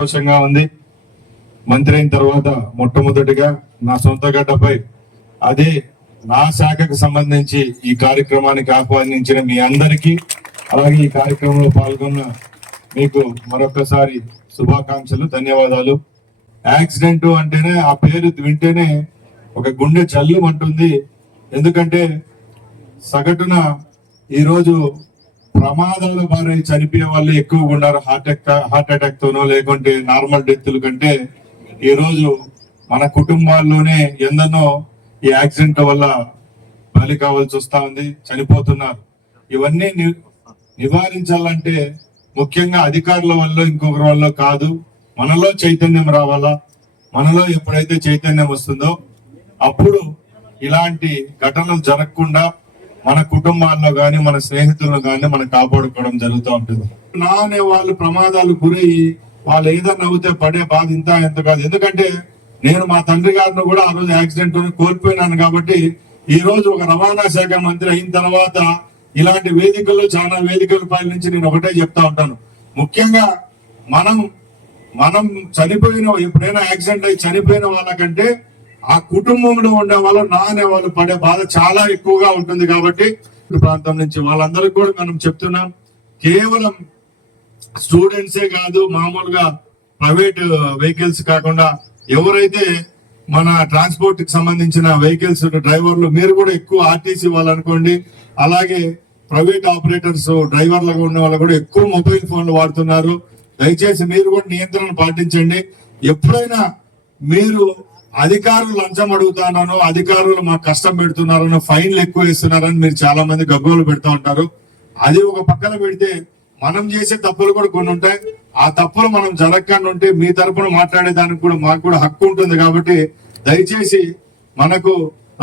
సంతోషంగా ఉంది. మంత్రి అయిన తర్వాత మొట్టమొదటిగా నా సొంత గడ్డపై అదే నా శాఖకు సంబంధించి ఈ కార్యక్రమానికి ఆహ్వానించిన మీ అందరికీ, అలాగే ఈ కార్యక్రమంలో పాల్గొన్న మీకు మరొకసారి శుభాకాంక్షలు, ధన్యవాదాలు. యాక్సిడెంట్ అంటేనే ఆ పేరు వింటేనే ఒక గుండె జల్లుమంటుంది. ఎందుకంటే సగటున ఈరోజు ప్రమాదాల బారి చనిపోయే వాళ్ళు ఎక్కువగా ఉన్నారు. హార్ట్ అటాక్ తోనో లేకుంటే నార్మల్ డెత్తుల కంటే ఈరోజు మన కుటుంబాల్లోనే ఎందనో ఈ యాక్సిడెంట్ వల్ల బలి కావాల్సి వస్తా ఉంది, చనిపోతున్నారు. ఇవన్నీ నివారించాలంటే ముఖ్యంగా అధికారుల వల్ల ఇంకొకరి వల్ల కాదు, మనలో చైతన్యం రావాలా. మనలో ఎప్పుడైతే చైతన్యం వస్తుందో అప్పుడు ఇలాంటి ఘటనలు జరగకుండా మన కుటుంబాల్లో గాని మన స్నేహితులను గాని మనం కాపాడుకోవడం జరుగుతూ ఉంటుంది. నా అనే వాళ్ళు ప్రమాదాలు గురయ్యి వాళ్ళు ఏదన్నా అవుతే పడే బాధ ఎంత కాదు. ఎందుకంటే నేను మా తండ్రి గారిని కూడా ఆ రోజు యాక్సిడెంట్ కోల్పోయినాను. కాబట్టి ఈ రోజు ఒక రవాణా శాఖ మంత్రి అయిన తర్వాత ఇలాంటి వేదికల్లో చాలా వేదికల పై నుంచి నేను ఒకటే చెప్తా ఉంటాను. ముఖ్యంగా మనం చనిపోయిన ఎప్పుడైనా యాక్సిడెంట్ అయి చనిపోయిన వాళ్ళకంటే ఆ కుటుంబంలో ఉండే వాళ్ళు నా అనే వాళ్ళు పడే బాధ చాలా ఎక్కువగా ఉంటుంది. కాబట్టి ప్రాంతం నుంచి వాళ్ళందరికీ కూడా మనం చెప్తున్నాం, కేవలం స్టూడెంట్సే కాదు, మామూలుగా ప్రైవేట్ వెహికల్స్ కాకుండా ఎవరైతే మన ట్రాన్స్పోర్ట్ కి సంబంధించిన వెహికల్స్ డ్రైవర్లు మీరు కూడా ఎక్కువ ఆర్టీసీ వాళ్ళనుకోండి, అలాగే ప్రైవేట్ ఆపరేటర్స్ డ్రైవర్లుగా ఉన్న వాళ్ళు కూడా ఎక్కువ మొబైల్ ఫోన్లు వాడుతున్నారు. దయచేసి మీరు కూడా నియంత్రణ పాటించండి. ఎప్పుడైనా మీరు అధికారులు లంచం అడుగుతానో, అధికారులు మాకు కష్టం పెడుతున్నారనో, ఫైన్లు ఎక్కువ వేస్తున్నారని మీరు చాలా మంది గగ్గోలు పెడతా ఉంటారు. అది ఒక పక్కన పెడితే మనం చేసే తప్పులు కూడా కొన్ని ఉంటాయి. ఆ తప్పులు మనం జరగకుండా ఉంటే మీ తరపున మాట్లాడేదానికి కూడా మాకు కూడా హక్కు ఉంటుంది. కాబట్టి దయచేసి మనకు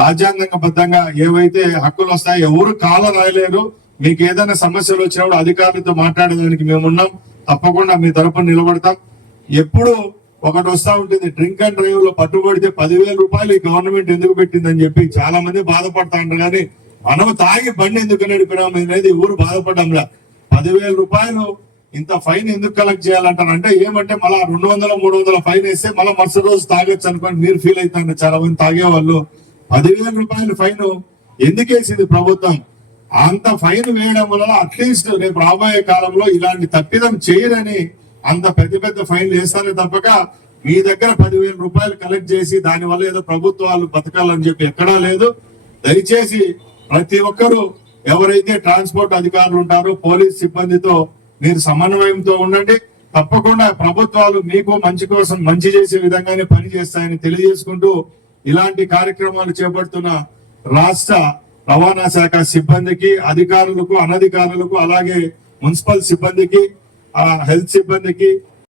రాజ్యాంగబద్ధంగా ఏవైతే హక్కులు వస్తాయో ఎవరు కాల రాయలేరు. మీకు ఏదైనా సమస్యలు వచ్చినప్పుడు అధికారులతో మాట్లాడేదానికి మేమున్నాం. తప్పకుండా మీ తరపున నిలబడతాం. ఎప్పుడు ఒకటి వస్తా ఉంటుంది, డ్రింక్ అండ్ డ్రైవ్ లో పట్టుబడితే 10,000 రూపాయలు ఈ గవర్నమెంట్ ఎందుకు పెట్టిందని చెప్పి చాలా మంది బాధపడతా ఉంటారు. కానీ మనం తాగి బండి ఎందుకు నడిపినాం అనేది ఊరు బాధపడ్డంలా. 10,000 రూపాయలు ఇంత ఫైన్ ఎందుకు కలెక్ట్ చేయాలంటారు అంటే ఏమంటే మళ్ళా 200-300 ఫైన్ వేస్తే మళ్ళీ మరుసటి రోజు తాగొచ్చు అనుకోని మీరు ఫీల్ అవుతారు చాలా మంది తాగేవాళ్ళు. 10,000 రూపాయలు ఫైన్ ఎందుకు వేసింది ప్రభుత్వం? అంత ఫైన్ వేయడం వల్ల అట్లీస్ట్ రేపు రాబోయే కాలంలో ఇలాంటి తప్పిదం చేయరని అంత పెద్ద ఫైన్లు వేస్తానే తప్పక మీ దగ్గర 10,000 రూపాయలు కలెక్ట్ చేసి దానివల్ల ఏదో ప్రభుత్వాలు బతకాలని చెప్పి ఎక్కడా లేదు. దయచేసి ప్రతి ఒక్కరూ ఎవరైతే ట్రాన్స్పోర్ట్ అధికారులు ఉంటారో పోలీస్ సిబ్బందితో మీరు సమన్వయంతో ఉండండి. తప్పకుండా ప్రభుత్వాలు మీకు మంచి కోసం మంచి చేసే విధంగానే పని చేస్తాయని తెలియజేసుకుంటూ ఇలాంటి కార్యక్రమాలు చేపడుతున్న రాష్ట్ర రవాణా శాఖ సిబ్బందికి, అధికారులకు, అనధికారులకు, అలాగే మున్సిపల్ సిబ్బందికి, హెల్త్ సిబ్బందికి,